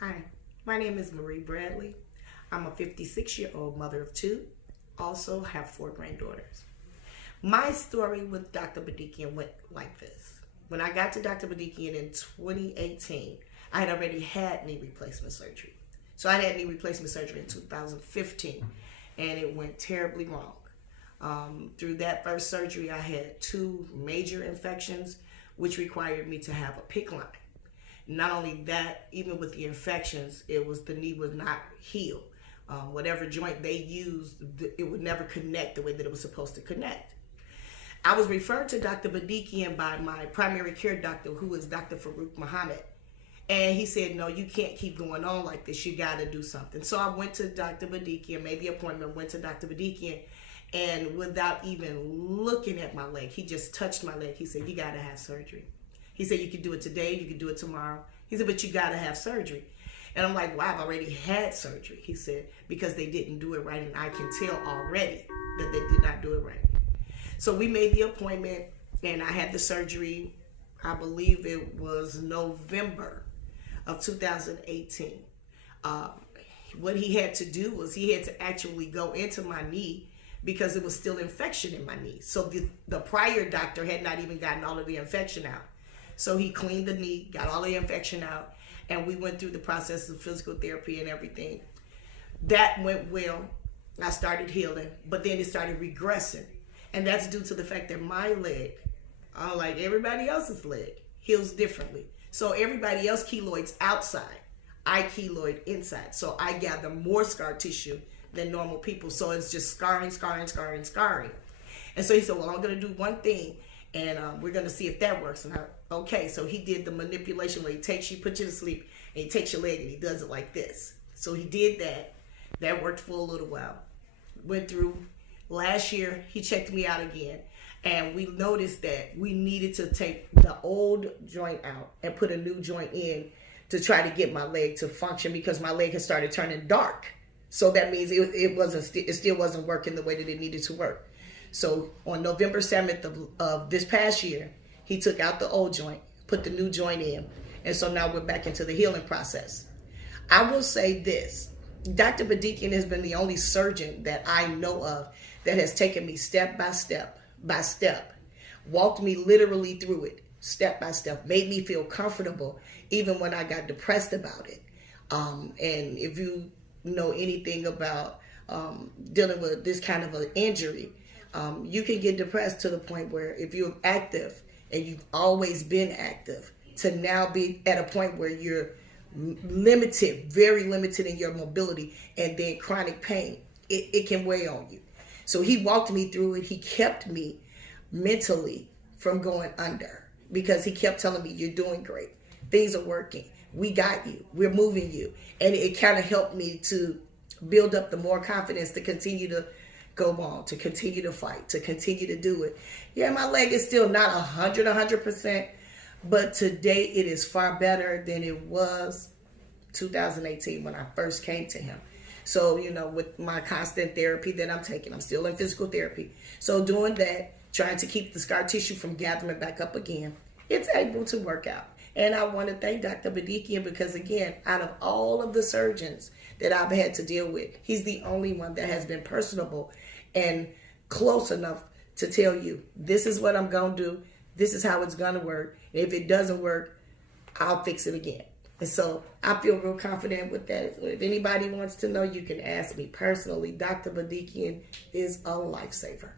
Hi, my name is Marie Bradley. I'm a 56-year-old mother of two, also have four granddaughters. My story with Dr. Bedikian went like this. When I got to Dr. Bedikian in 2018, I had already had knee replacement surgery. So I had knee replacement surgery in 2015, and it went terribly wrong. Through that first surgery, I had two major infections, which required me to have a PICC line. Not only that, even with the infections, the knee was not healed. Whatever joint they used, it would never connect the way that it was supposed to connect. I was referred to Dr. Bedikian by my primary care doctor, who is Dr. Farouk Muhammad. And he said, no, you can't keep going on like this. You got to do something. So I went to Dr. Bedikian, made the appointment, went to Dr. Bedikian, and without even looking at my leg, he just touched my leg. He said, you got to have surgery. He said, you can do it today, you can do it tomorrow. He said, but you got to have surgery. And I'm like, wow, I've already had surgery. He said, because they didn't do it right, and I can tell already that they did not do it right. So we made the appointment, and I had the surgery, I believe it was November of 2018. What he had to do was he had to actually go into my knee because it was still infection in my knee. So the prior doctor had not even gotten all of the infection out. So he cleaned the knee, got all the infection out, and we went through the process of physical therapy and everything. That went well. I started healing, but then it started regressing. And that's due to the fact that my leg, unlike everybody else's leg, heals differently. So everybody else keloids outside. I keloid inside. So I gather more scar tissue than normal people. So it's just scarring. And so he said, well, I'm going to do one thing, and we're going to see if that works. And okay, so he did the manipulation where he takes you, puts you to sleep, and he takes your leg and he does it like this. So he did that. That worked for a little while. Went through. Last year, he checked me out again, and we noticed that we needed to take the old joint out and put a new joint in to try to get my leg to function, because my leg had started turning dark. So that means it still wasn't working the way that it needed to work. So on November 7th of this past year, he took out the old joint, put the new joint in, and so now we're back into the healing process. I will say this. Dr. Bedikian has been the only surgeon that I know of that has taken me step by step, walked me literally through it, step by step, made me feel comfortable even when I got depressed about it. And if you know anything about dealing with this kind of an injury, you can get depressed to the point where if you're active and you've always been active, to now be at a point where you're limited, very limited in your mobility, and then chronic pain, it can weigh on you. So he walked me through it. He kept me mentally from going under, because he kept telling me, you're doing great. Things are working. We got you. We're moving you. And it kind of helped me to build up the more confidence to continue to go on, to continue to fight, to continue to do it. Yeah, my leg is still not 100%, but today it is far better than it was 2018 when I first came to him. So, with my constant therapy that I'm taking, I'm still in physical therapy. So doing that, trying to keep the scar tissue from gathering back up again, it's able to work out. And I want to thank Dr. Bedikian because, again, out of all of the surgeons that I've had to deal with, he's the only one that has been personable and close enough to tell you, this is what I'm going to do. This is how it's going to work. And if it doesn't work, I'll fix it again. And so I feel real confident with that. So if anybody wants to know, you can ask me personally. Dr. Bedikian is a lifesaver.